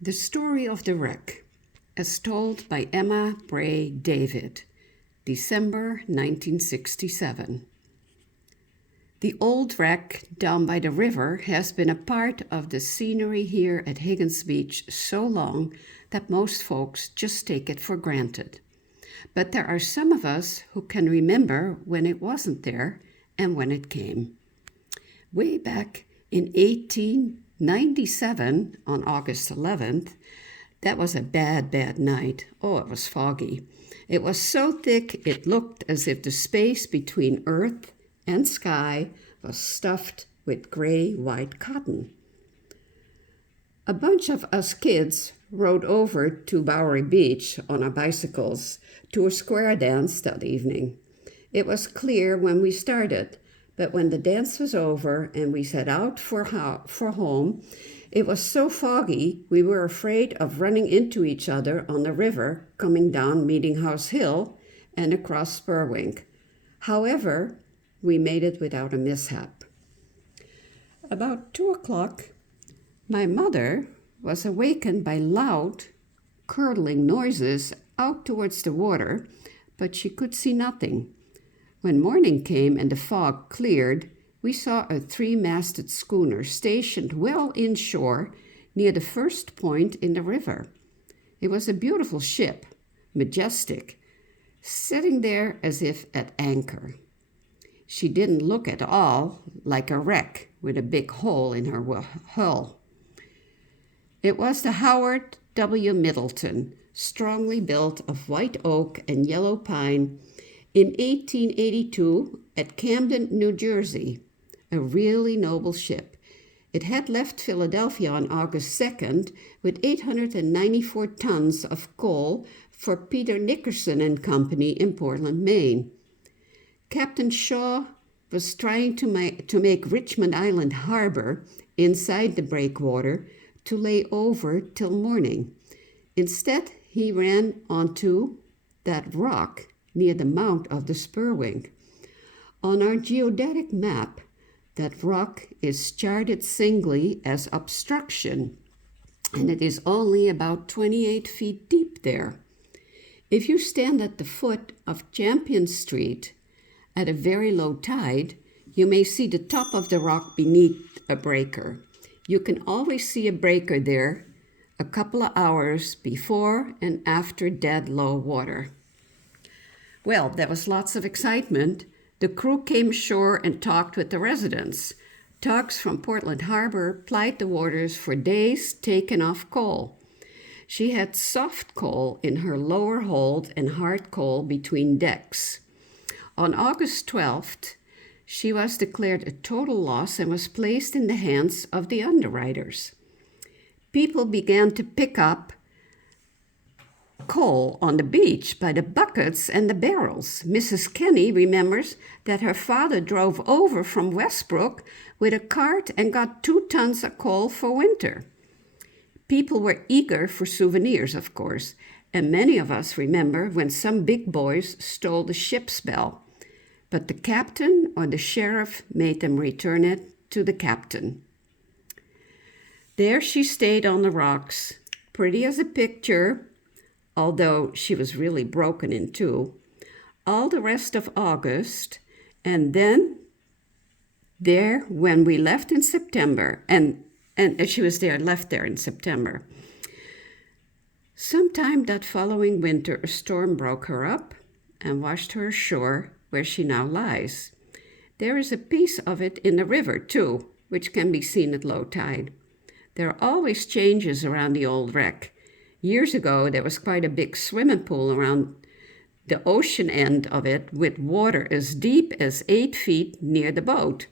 The Story of the Wreck, as told by Emma Bray David, December 1967. The old wreck down by the river has been a part of the scenery here at Higgins Beach so long that most folks just take it for granted. But there are some of us who can remember when it wasn't there and when it came. Way back in 1897, on August 11th, that was a bad night. Oh, it was foggy. It was so thick it looked as if the space between earth and sky was stuffed with gray-white cotton. A bunch of us kids rode over to Bowery Beach on our bicycles to a square dance that evening. It was clear when we started, but when the dance was over and we set out for home, it was so foggy we were afraid of running into each other on the river coming down Meeting House Hill and across Spurwink. However, we made it without a mishap. About 2 o'clock, my mother was awakened by loud, curdling noises out towards the water, but she could see nothing. When morning came and the fog cleared, we saw a 3-masted schooner stationed well inshore near the first point in the river. It was a beautiful ship, majestic, sitting there as if at anchor. She didn't look at all like a wreck with a big hole in her hull. It was the Howard W. Middleton, strongly built of white oak and yellow pine, in 1882 at Camden, New Jersey, a really noble ship. It had left Philadelphia on August 2nd with 894 tons of coal for Peter Nickerson and Company in Portland, Maine. Captain Shaw was trying to make Richmond Island Harbor inside the breakwater to lay over till morning. Instead, he ran onto that rock near the mouth of the Spurwink. On our geodetic map, that rock is charted singly as obstruction, and it is only about 28 feet deep there. If you stand at the foot of Champion Street at a very low tide, you may see the top of the rock beneath a breaker. You can always see a breaker there a couple of hours before and after dead low water. Well, there was lots of excitement. The crew came ashore and talked with the residents. Tugs from Portland Harbor plied the waters for days, taking off coal. She had soft coal in her lower hold and hard coal between decks. On August 12th, she was declared a total loss and was placed in the hands of the underwriters. People began to pick up coal on the beach by the buckets and the barrels. Mrs. Kenny remembers that her father drove over from Westbrook with a cart and got 2 tons of coal for winter. People were eager for souvenirs, of course, and many of us remember when some big boys stole the ship's bell. But the captain or the sheriff made them return it to the captain. There she stayed on the rocks, pretty as a picture, although she was really broken in two, all the rest of August, and then there when we left in September, and she was left there in September. Sometime that following winter, a storm broke her up and washed her ashore where she now lies. There is a piece of it in the river, too, which can be seen at low tide. There are always changes around the old wreck. Years ago, there was quite a big swimming pool around the ocean end of it with water as deep as 8 feet near the boat.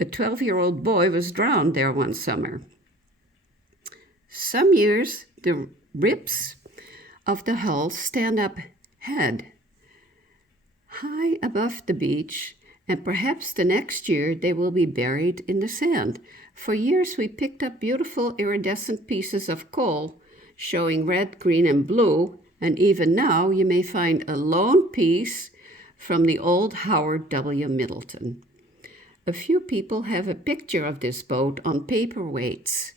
A 12-year-old boy was drowned there one summer. Some years, the ribs of the hull stand up head high above the beach, and perhaps the next year they will be buried in the sand. For years we picked up beautiful iridescent pieces of coal showing red, green, and blue, and even now you may find a lone piece from the old Howard W. Middleton. A few people have a picture of this boat on paperweights.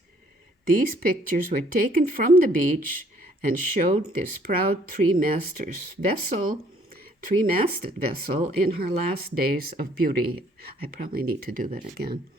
These pictures were taken from the beach and showed this proud three-masted vessel in her last days of beauty. I probably need to do that again.